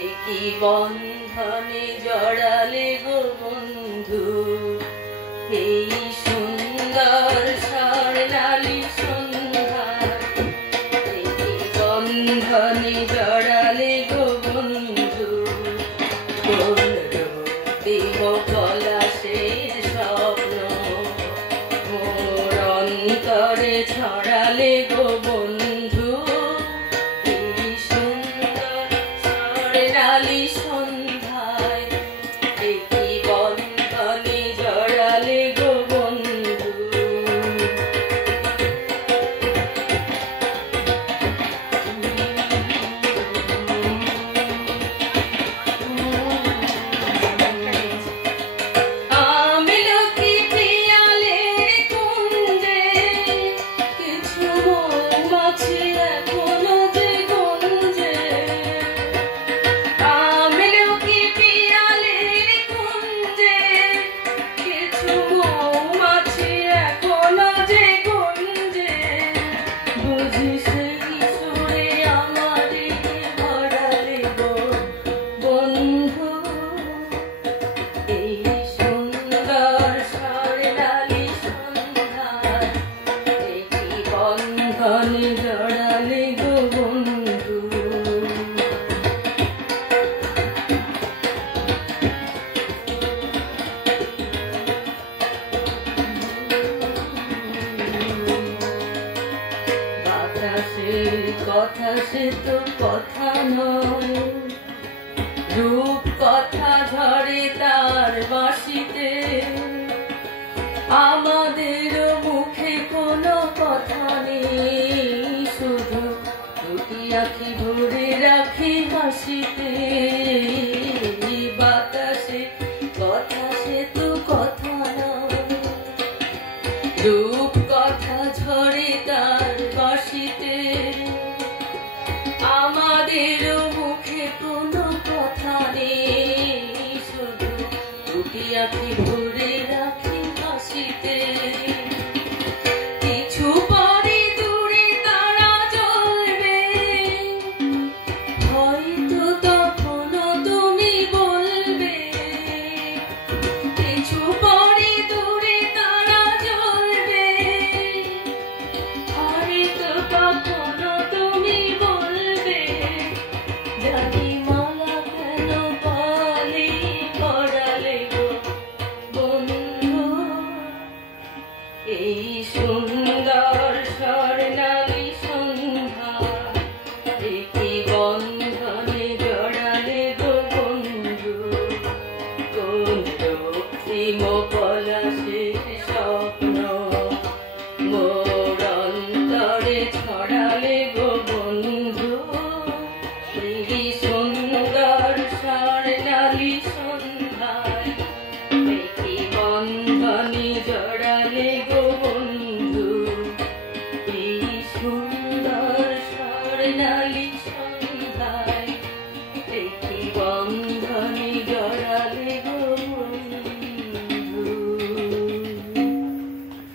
একই বন্ধনে জড়ালে গো বন্ধু, এই সুন্দর স্বর্ণালী সন্ধ্যায়। একই বন্ধনে জড়ালে গো বন্ধু, দেব পলাশের স্বপ্ন মোর অন্তরে ছড়ালে গো বন্ধু, এই সুন্দর স্বর্ণালী সন্ধ্যায়। একই বন্ধনে জড়ালে গো বন্ধু। জড়ালে গো বন্ধু, বাতাসের কথা সে তো কথা নয়, রূপ কথা ঝরে তার বাঁশিতে। আমাদের মুখে কোনো কথা নেই, শুধু দুটি আঁখি ভরে রাখি হাসিতে। বাতাসে কথা সে তো কথা নয়, রূপ কথা ঝরে তার বাঁশিতে। আমাদের মুখে কোনো কথা নেই, শুধু দুটি আঁখি ভরে রাখি হাসিতে। কিছু পরে দূরে তারা জ্বলবে, হয়তো তখনও তুমি বলবে। কিছু পরে দূরে তারা জ্বলবে, হয়তো তখনও তুমি বলবে। জানি মালা কেন বলে পড়ালে গো বন্ধু, এই সুন্দর স্বর্ণালী সন্ধ্যা। একই বন্ধনে জড়ালে গো বন্ধু, কোন রক্তিম পলাশের স্বপ্ন মোর অন্তরে ছড়ালে গো বন্ধু, এই সুন্দর স্বর্ণালী সন্ধ্যায়। একই বন্ধনে জড়ালে গো বন্ধু, এই সুন্দর স্বর্ণালী